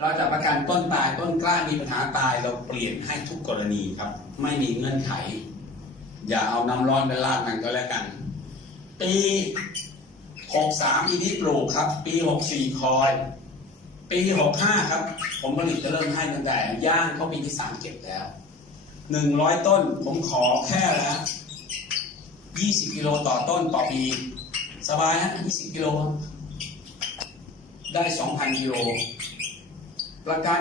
เราจะประกันต้นตายต้นกล้ามีปัญหาตายเราเปลี่ยนให้ทุกกรณีครับ ไม่มีเงื่อนไข อย่าเอาน้ำร้อนไปราดมันก็แล้วกัน ปีหกสามอีนี้ปลูกครับ ปีหกสี่คอย ปีหกห้าครับ ผมผลิตจะเริ่มให้ตั้งแต่ย่างเข้าปีที่สามเก็บแล้วหนึ่งร้อยต้นผมขอแค่ละยี่สิบกิโลต่อต้นต่อปี สบายฮะยี่สิบกิโลได้สองพันกิโล ประกัน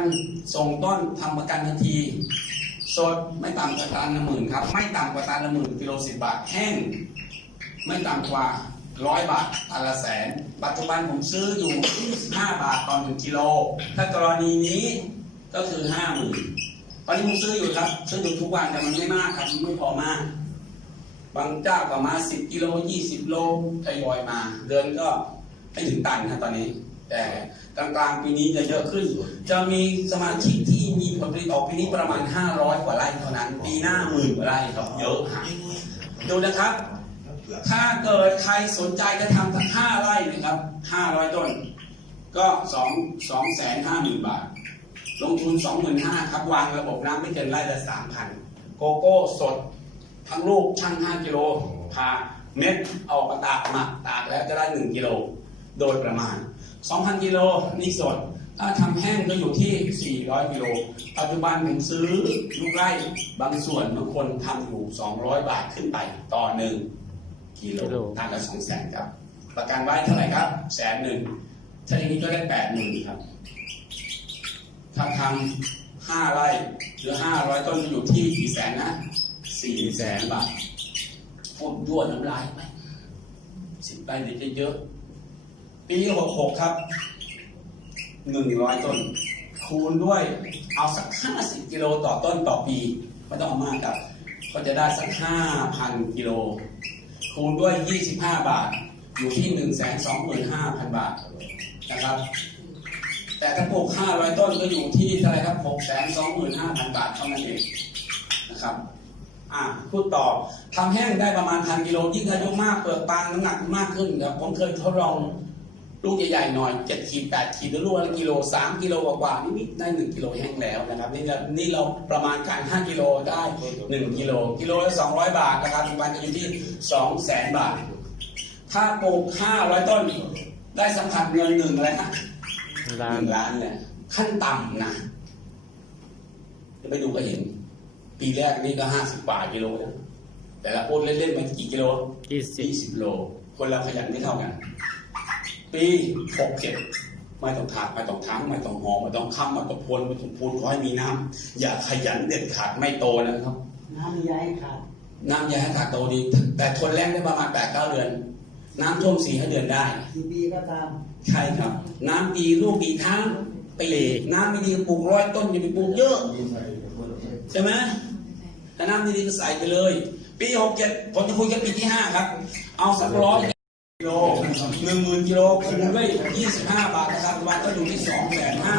ส่งต้นทำประกันทันที สดไม่ต่ำกว่าตันละหมื่นครับ ไม่ต่ำกว่าตันละหมื่นกิโลสิบบาทแห้งไม่ต่ำกว่าร้อยบาทตันละแสน ปัจจุบันผมซื้ออยู่ห้าบาทต่อหนึ่งกิโล ถ้ากรณีนี้ก็คือห้าหมื่นตอนนี้ผมซื้ออยู่ครับ ซื้ออยู่ทุกวันแต่มันไม่มากครับ มันไม่พอมาก บางเจ้าก็มาสิบกิโลยี่สิบโลทยอยมา เดือนก็ไม่ถึงตันนะตอนนี้ แต่กลางๆปีนี้จะเยอะขึ้น จะมีสมาชิกที่มีผลผลิตออกปีนี้ประมาณ 500 กว่าไร่เท่านั้น ปีหน้าหมื่นกว่าไร่ครับเยอะดูนะครับ ถ้าเกิดใครสนใจจะทำสักห้าไร่นะครับห้าร้อยต้น ก็สองสองแสนห้าหมื่นบาท ลงทุนสองหมื่นห้าครับ วางระบบน้ำไม่เกินไร่ละสามพันโกโก้สด ทั้งลูกชั่งห้ากิโลพาเม็ดออกมาตากหมักตากแล้วจะได้หนึ่งกิโลโดยประมาณ 2,000 กิโลนี่สด ถ้าทำแห้งก็อยู่ที่ 400 กิโล ปัจจุบันผมซื้อลูกไร่บางส่วนบางคนทำอยู่ 200 บาทขึ้นไปต่อหนึ่งกิโลกิโลตันละสองแสนครับ ประกันไว้เท่าไหร่ครับแสนหนึ่งถ้าอย่างนี้ก็ได้แปดหมื่นครับ ถ้าทำห้าไร่หรือห้าร้อยต้นอยู่ที่กี่แสนนะสี่แสนบาทพูดยั่วน้ำลายไปสิบไร่เดี๋ยวจะเยอะ ปีหกหกครับหนึ่งร้อยต้น คูณด้วยเอาสักห้าสิบกิโลต่อต้นต่อปีไม่ต้องเอามากครับ ก็จะได้สักห้าพันกิโล คูณด้วยยี่สิบห้าบาท อยู่ที่หนึ่งแสนสองหมื่นห้าพันบาทนะครับ แต่ถ้าปลูกห้าร้อยต้นก็อยู่ที่เท่าไหรครับหกแสนสองหมื่นห้าพันบาทเท่านั้นเองนะครับอ่าพูดต่อทำแห้งได้ประมาณพันกิโลยิ่งอายุมากเปลือกบางน้ำหนักมากขึ้นครับผมเคยทดลอง ลูกใหญ่ๆหน่อยเจ็ดขีดแปดขีดหรือลูกละกิโลสามกิโลกว่าๆนี่ได้หนึ่งกิโลแห้งแล้วนะครับนี่เรานี่เราประมาณการห้ากิโลได้หนึ่งกิโลกิโลละสองร้อยบาทนะครับปัจจุบันจะอยู่ที่สองแสนบาท ถ้าปลูกห้าร้อยต้น ได้สัมผัสเงินหนึ่งอะไรฮะล้าหนนึ่งล้านเลยขั้นต่ำนะจะไปดูก็เห็น ปีแรกนี่ก็ห้าสิบกว่ากิโลนะแต่ละคนเล่นๆมันกี่กิโลยี่สิบยี่สิบโล คนเราขยันไม่เท่ากัน ปีหกเจ็ดไม่ต้องถากไม่ต้องทั้งไม่ต้องหอมไม่ต้องค้ำไม่ต้องพวนไม่ต้องพูนขอให้มีน้ำอย่าขยันเด็ดขาดไม่โตนะครับ น้ำย้ายขาดน้ำอยาให้ขาดโตดี แต่ทนแรงได้ประมาณแปดเก้าเดือน น้ำท่วมสี่ห้าเดือนได้กี่ปีก็ตามใช่ครับ น้ำดีลูกดีทั้งปีน้ำไม่ดีปลูกร้อยต้นอย่าไปปลูกเยอะใช่ไหมถ้าน้ำดีๆก็ใส่ไปเลย ปีหกเจ็ดผมจะคุยกันปีที่ห้าครับ เอาสักร้อย กิโลหนึ่งหมื่นกิโลคูณด้วยยี่สิบห้าบาทนะครับวันก็อยู่ที่สองแสนห้า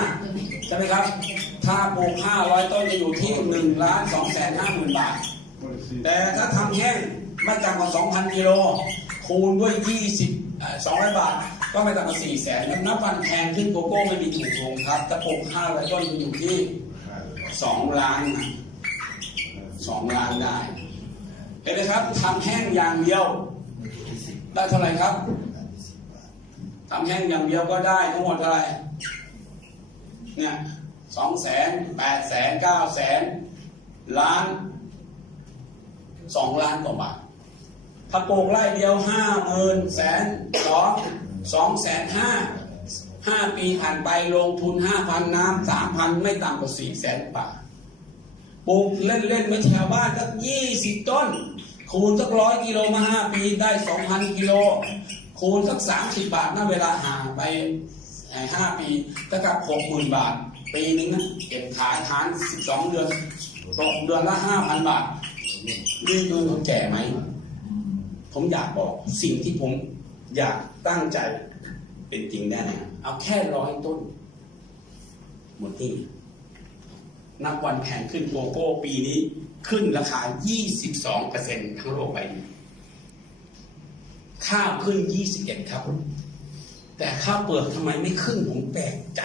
ใช่ไหมครับ ถ้าปลูกห้าร้อยต้นจะอยู่ที่หนึ่งล้านสองแสนห้าหมื่นบาท แต่ถ้าทำแห้งไม่ต่ำกว่า2,000กิโลคูณด้วย20เอ่อ200บาท ก็ไม่ต่ำกว่า4แสนแล้วนับวันแพงขึ้นโกโก้ไม่มีถูกลงครับถ้าปลูก500ต้นจะอยู่ที่2ล้านนะ2ล้านได้เห็นไหมครับทำแห้งอย่างเดียว ได้เท่าไหร่ครับทำแห้งอย่างเดียวก็ได้ทั้งหมดเท่าไหร่เนี่ยสองแสนแปดแสนเก้าแสนล้านสองล้านกว่าบาทถ้าปลูกไร่เดียวห้าหมื่นแสนสองสองแสนห้าห้าปีผ่านไปลงทุนห้าพันน้ำสามพันไม่ต่ำกว่าสี่แสนบาทปลูกเล่นเล่นๆไม่แถวบ้านสักยี่สิบต้น คูณสักร้อยกิโลมาห้าปีได้สองพันกิโล คูณสักสามสิบบาทน่าเวลาห่างไปห้าปีเท่ากับหกหมื่นบาท ปีหนึงนะเก็บขายฐานสิบสองเดือนตกเดือนละห้าพันบาทนี่คือคนแก่ไหม ผมอยากบอกสิ่งที่ผมอยากตั้งใจเป็นจริงแน่นอนเอาแค่ร้อยต้นหมดที่ นับวันแพงขึ้นโกโก้ปีนี้ขึ้นราคา 22%ทั้งโลกใบนี้ข้าวขึ้น 21 ครับ แต่ข้าวเปลือกทำไมไม่ขึ้นผมแปลกใจ